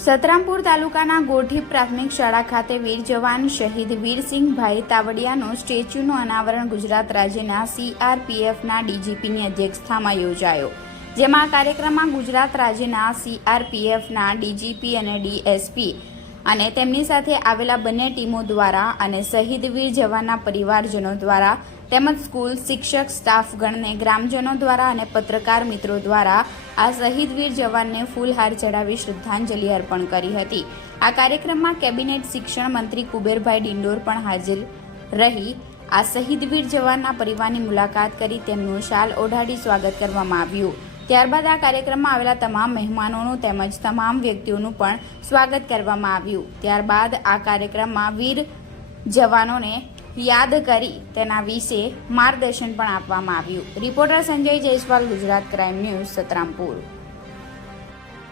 સતરામપુર તાલુકાના ગોઠી પ્રાથમિક શાળા ખાતે વીર જવાન શહીદ વીરસિંહભાઈ તાવડિયાનો સ્ટેચ્યુનું અનાવરણ ગુજરાત રાજ્યના સીઆરપીએફના ડીજીપીની અધ્યક્ષતામાં યોજાયો. જેમાં આ કાર્યક્રમમાં ગુજરાત રાજ્યના સીઆરપીએફના ડીજીપી અને ડીએસપી અને તેમની સાથે આવેલા બંને ટીમો દ્વારા અને શહીદ વીર જવાનના પરિવારજનો દ્વારા તેમજ સ્કૂલ શિક્ષક સ્ટાફગણને ગ્રામજનો દ્વારા અને પત્રકાર મિત્રો દ્વારા આ શહીદ વીર જવાનને ફૂલહાર ચડાવી શ્રદ્ધાંજલિ અર્પણ કરી હતી. આ કાર્યક્રમમાં કેબિનેટ શિક્ષણ મંત્રી કુબેરભાઈ ડિંડોર પણ હાજર રહી. આ શહીદ વીર જવાનના પરિવારની મુલાકાત કરી તેમનું શાલ ઓઢાડી સ્વાગત કરવામાં આવ્યું. ત્યારબાદ આ કાર્યક્રમમાં આવેલા તમામ મહેમાનોનું તેમજ તમામ વ્યક્તિઓનું પણ સ્વાગત કરવામાં આવ્યું. ત્યારબાદ આ કાર્યક્રમમાં વીર જવાનોને યાદ કરી તેના વિશે માર્ગદર્શન પણ આપવામાં આવ્યું. Reporter Sanjay Jaiswal, Gujarat crime news, Santrampur.